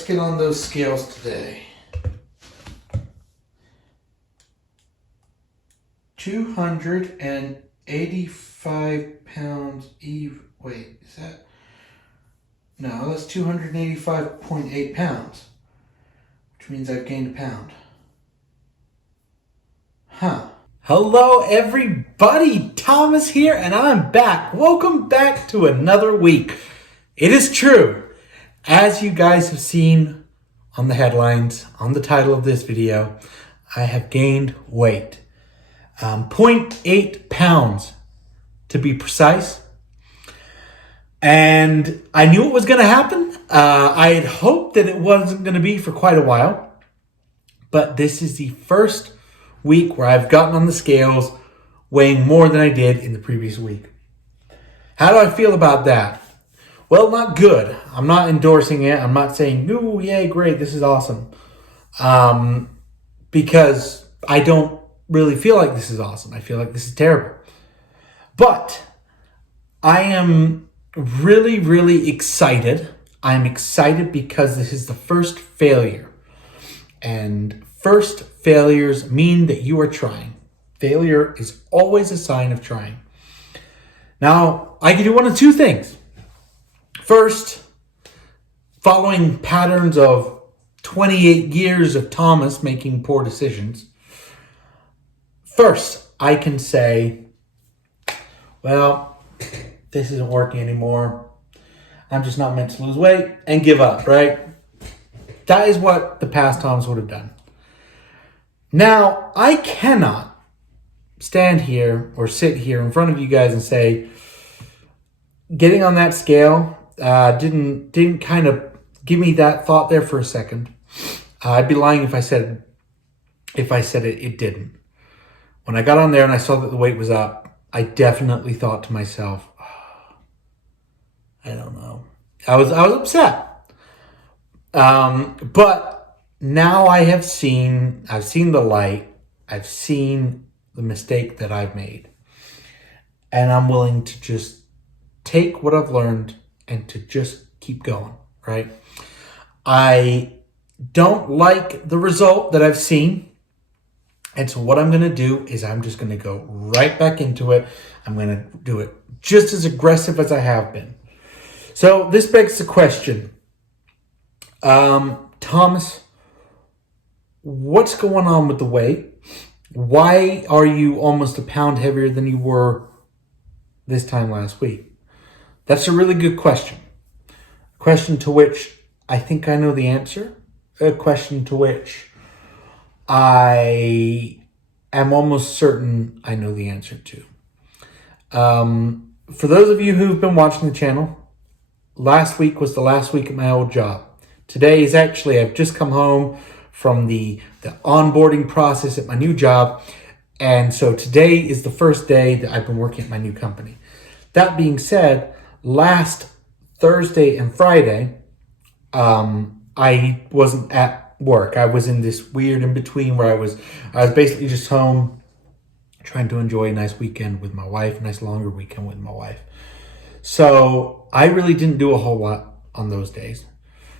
let's get on those scales today. 285 pounds. Wait, is that? No, that's 285.8 pounds, which means I've gained a pound. Huh. Hello, everybody. Thomas here, and I'm back. Welcome back to another week. It is true. As you guys have seen on the headlines, on the title of this video, I have gained weight. 0.8 pounds to be precise. And I knew it was going to happen. I had hoped that it wasn't going to be for quite a while. But this is the first week where I've gotten on the scales weighing more than I did in the previous week. How do I feel about that? Well, not good. I'm not endorsing it. I'm not saying, ooh, yay, great, this is awesome. Because I don't really feel like this is awesome. I feel like this is terrible. But I am really, really excited. I'm excited because this is the first failure. And first failures mean that you are trying. Failure is always a sign of trying. Now, I can do one of two things. First, following patterns of 28 years of Thomas making poor decisions, first, I can say, well, this isn't working anymore. I'm just not meant to lose weight and give up, right? That is what the past Thomas would have done. Now, I cannot stand here or sit here in front of you guys and say, getting on that scale didn't kind of give me that thought there for a second. I'd be lying if I said it didn't. When I got on there and I saw that the weight was up, I definitely thought to myself, oh, I don't know. I was upset. But now I've seen the light. I've seen the mistake that I've made. And I'm willing to just take what I've learned and to just keep going, right? I don't like the result that I've seen. And so what I'm going to do is I'm just going to go right back into it. I'm going to do it just as aggressive as I have been. So this begs the question, Thomas, what's going on with the weight? Why are you almost a pound heavier than you were this time last week? That's a really good question. A question to which I think I know the answer. A question to which I am almost certain I know the answer to. For those of you who've been watching the channel, last week was the last week at my old job. Today is actually, I've just come home from the onboarding process at my new job. And so today is the first day that I've been working at my new company. That being said, last Thursday and Friday, I wasn't at work. I was in this weird in between where I was basically just home trying to enjoy a nice weekend with my wife, a nice longer weekend with my wife. So I really didn't do a whole lot on those days.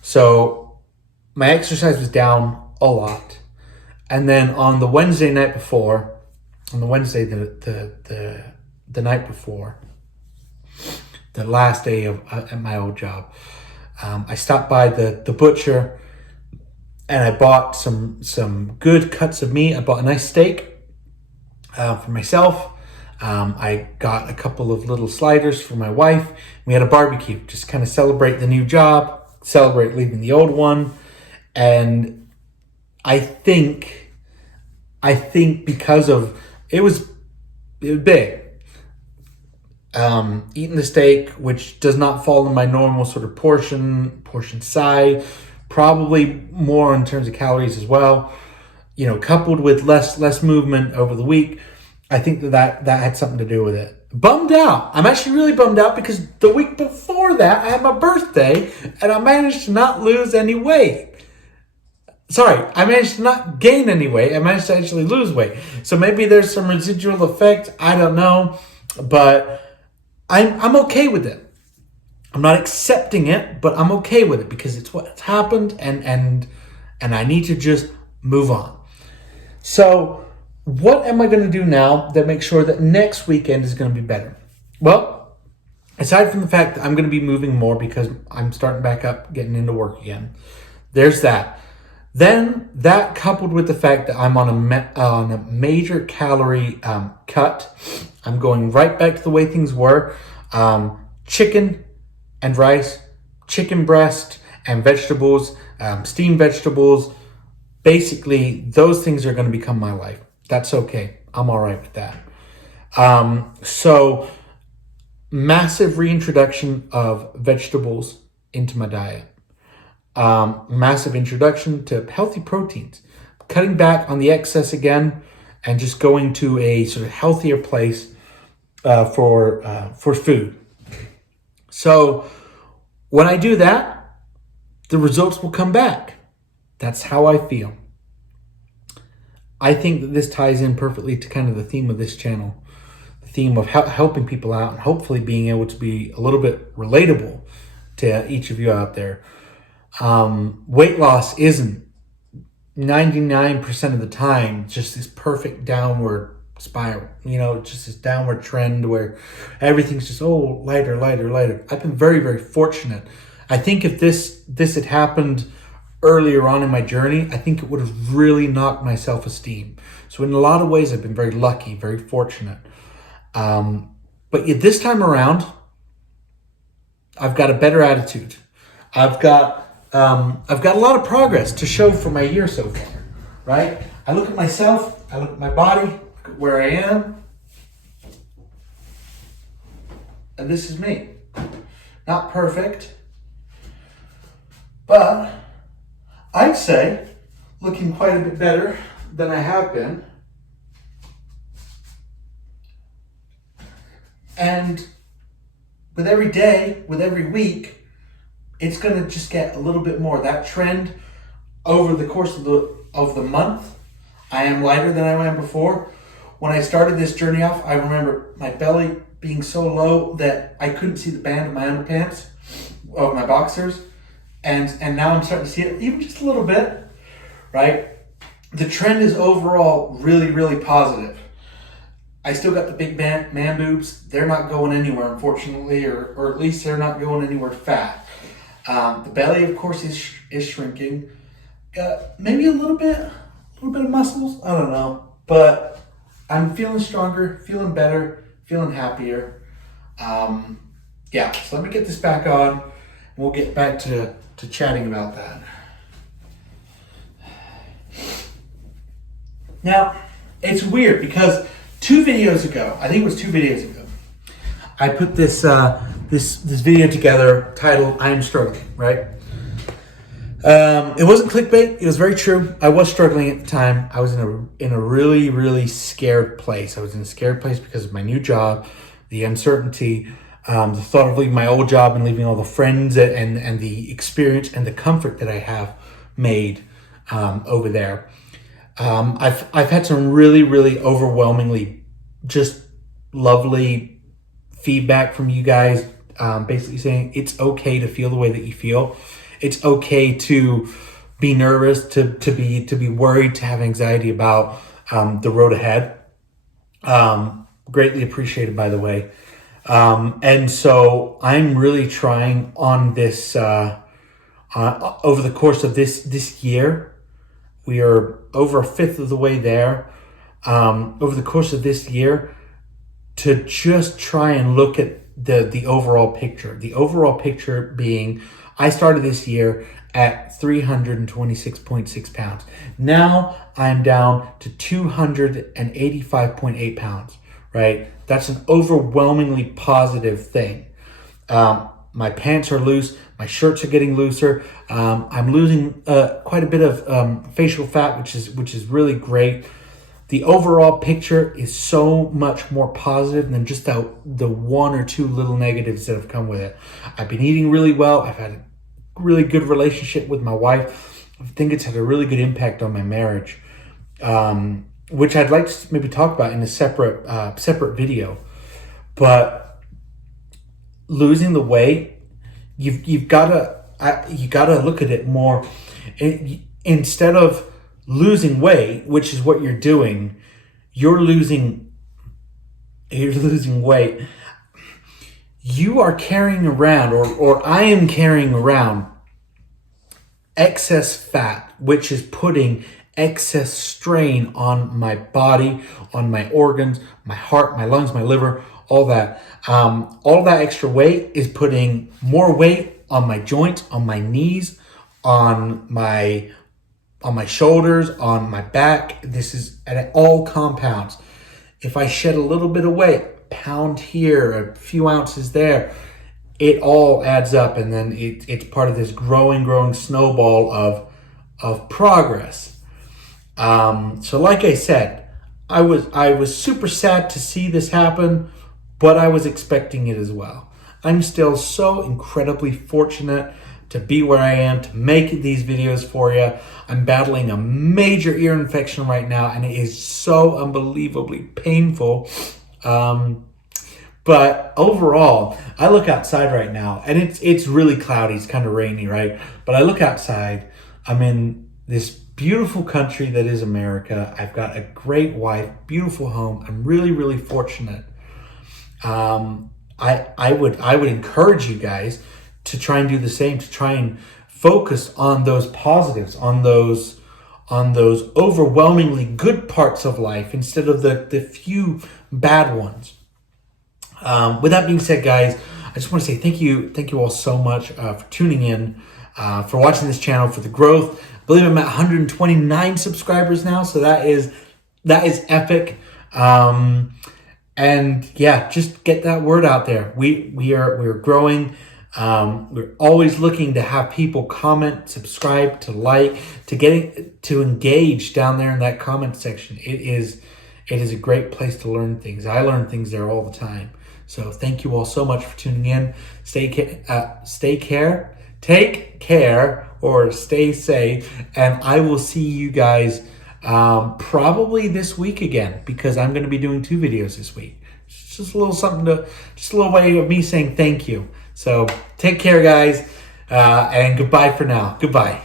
So my exercise was down a lot. And then on the Wednesday night before, the night before, the last day at my old job, I stopped by the butcher and I bought some good cuts of meat. I bought a nice steak for myself. I got a couple of little sliders for my wife. We had a barbecue, just kind of celebrate the new job, celebrate leaving the old one. And I think because of, it was big. Eating the steak, which does not fall in my normal sort of portion size, probably more in terms of calories as well, coupled with less movement over the week, I think that had something to do with it. Bummed out. I'm actually really bummed out because the week before that, I had my birthday and I managed to not lose any weight. Sorry, I managed to not gain any weight. I managed to actually lose weight. So maybe there's some residual effect. I don't know. But I'm okay with it. I'm not accepting it, but I'm okay with it because it's what's happened, and I need to just move on. So what am I going to do now that makes sure that next weekend is going to be better? Well, aside from the fact that I'm going to be moving more because I'm starting back up, getting into work again, there's that. Then that coupled with the fact that I'm on a major calorie cut, I'm going right back to the way things were. Chicken and rice, chicken breast and vegetables, steamed vegetables. Basically, those things are going to become my life. That's okay. I'm all right with that. So massive reintroduction of vegetables into my diet. Massive introduction to healthy proteins, cutting back on the excess again, and just going to a sort of healthier place for food. So when I do that, the results will come back. That's how I feel. I think that this ties in perfectly to kind of the theme of this channel, the theme of helping people out and hopefully being able to be a little bit relatable to each of you out there. Weight loss isn't 99% of the time just this perfect downward spiral, just this downward trend where everything's just lighter. I've been very, very fortunate. I think if this had happened earlier on in my journey, I think it would have really knocked my self-esteem. So in a lot of ways, I've been very lucky, very fortunate. But this time around, I've got a better attitude. I've got a lot of progress to show for my year so far, right? I look at myself, I look at my body, look at where I am, and this is me. Not perfect, but I'd say looking quite a bit better than I have been. And with every day, with every week, it's going to just get a little bit more. That trend over the course of the month, I am lighter than I am before. When I started this journey off, I remember my belly being so low that I couldn't see the band of my underpants, of my boxers. And now I'm starting to see it even just a little bit, right? The trend is overall really, really positive. I still got the big man boobs. They're not going anywhere, unfortunately, or at least they're not going anywhere fat. The belly, of course, is shrinking. Maybe a little bit of muscles. I don't know, but I'm feeling stronger, feeling better, feeling happier. So let me get this back on, and we'll get back to chatting about that. Now, it's weird because 2 videos ago, I think it was 2 videos ago, I put this video together titled "I Am Struggling," right? It wasn't clickbait. It was very true. I was struggling at the time. I was in a really, really scared place. I was in a scared place because of my new job, the uncertainty, the thought of leaving my old job and leaving all the friends and the experience and the comfort that I have made over there. I've had some really, really overwhelmingly just lovely feedback from you guys, basically saying it's okay to feel the way that you feel. It's okay to be nervous, to be worried, to have anxiety about the road ahead. Greatly appreciated, by the way. And so I'm really trying on this over the course of this year. We are over a fifth of the way there. Over the course of this year, to just try and look at the overall picture. The overall picture being, I started this year at 326.6 pounds. Now I'm down to 285.8 pounds, right? That's an overwhelmingly positive thing. My pants are loose. My shirts are getting looser. I'm losing quite a bit of facial fat, which is really great. The overall picture is so much more positive than just the 1 or 2 little negatives that have come with it. I've been eating really well. I've had a really good relationship with my wife. I think it's had a really good impact on my marriage, which I'd like to maybe talk about in a separate video. But losing the weight you've gotta look at it more. Instead of losing weight, which is what you're doing, you're losing weight. You are carrying around, or I am carrying around excess fat, which is putting excess strain on my body, on my organs, my heart, my lungs, my liver, all that. All that extra weight is putting more weight on my joints, on my knees, on my shoulders, on my back. This is, and it all compounds. If I shed a little bit of weight, pound here, a few ounces there, it all adds up, and then it's part of this growing snowball of progress. So like I said, I was super sad to see this happen, but I was expecting it as well. I'm still so incredibly fortunate to be where I am, to make these videos for you. I'm battling a major ear infection right now, and it is so unbelievably painful. But overall, I look outside right now, and it's really cloudy. It's kind of rainy, right? But I look outside. I'm in this beautiful country that is America. I've got a great wife, beautiful home. I'm really fortunate. I would encourage you guys to try and do the same, to try and focus on those positives, on those overwhelmingly good parts of life instead of the few bad ones. With that being said, guys, I just want to say thank you all so much for tuning in, for watching this channel, for the growth. I believe I'm at 129 subscribers now, so that is epic. And yeah, just get that word out there. We're growing. We're always looking to have people comment, subscribe, to like, to engage down there in that comment section. It is a great place to learn things. I learn things there all the time. So thank you all so much for tuning in. Take care, or stay safe, and I will see you guys probably this week again, because I'm going to be doing 2 videos this week. It's just a little just a little way of me saying thank you. So take care, guys, and goodbye for now. Goodbye.